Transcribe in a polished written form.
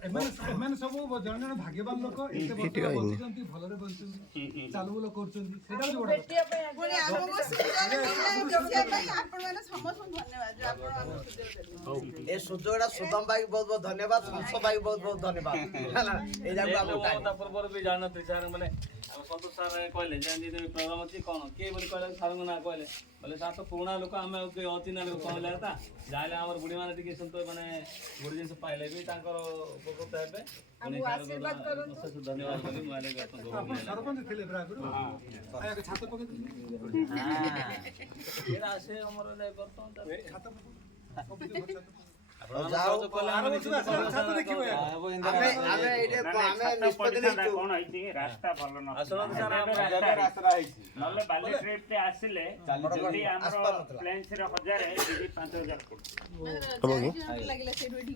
एମାନେ ସବୁ ଜଣେ ଜଣେ ଭାଗ୍ୟବାନ ଲୋକ ଏତେ ବର୍ଷ ବଞ୍ଚୁଛନ୍ତି ଭଲରେ ବଞ୍ଚୁଛନ୍ତି ଚାଲୁବୁଲ କରୁଛନ୍ତି ସେଟା ବି ବଡ଼ ପୁଣି ଆମକୁ ସୁଯୋଗ ମିଳିଲା ଦେଖିବା ପାଇଁ ଆପଣମାନେ ସମସ୍ତଙ୍କୁ ଧନ୍ୟବାଦ ଯୋଉ ଆପଣ ଆମକୁ ସୁଯୋଗ ଦେଲେ। ଏ ସୁଯୋଗଟା ସୁଦମ ଭାଇ ବହୁତ ବହୁତ ଧନ୍ୟବାଦ, ହଂସ ଭାଇ ବହୁତ ବହୁତ ଧନ୍ୟବାଦ। ଏଇ ଯାକୁ ଆମେ ତା ପୂର୍ବରୁ ବି ଜାଣିନଥିଲି ସାର୍ ମାନେ ଆମ ସନ୍ତୋଷ ସାର୍ କହିଲେ ଯେ ଏମିତି ପ୍ରୋଗ୍ରାମ ଅଛି କ'ଣ କିଏ ବୋଲି କହିଲେ ସାର୍ଙ୍କ ନାଁ କହିଲେ ବୋଲେ ସାର୍ ତ ପୁରୁଣା ଲୋକ ଆମେ ଅଚିହ୍ନା ଲୋକ କହିଲେ କଥା ଯାହେଲେ ଆମର ବୁଢ଼ୀମାନେ ଟିକେ ସେମିତି ମାନେ ଗୋଟେ ଜିନିଷ ପାଇଲେ ବି ତାଙ୍କର ଉପକୃତ ହେବେ। ଆଶୀର୍ବାଦ କରନ୍ତୁ। ଧନ୍ୟବାଦ ବୋଲି ମୁଁ ଆଇଲେ ଆପଣ ସରପଞ୍ଚ ଥିଲେ ଆଗରୁ ଛାତ ପକେଇଥିଲେ ଆସେ ଆମର ବର୍ତ୍ତମାନ ଛାତ ଲାଗିଲା ସେଇଠୁ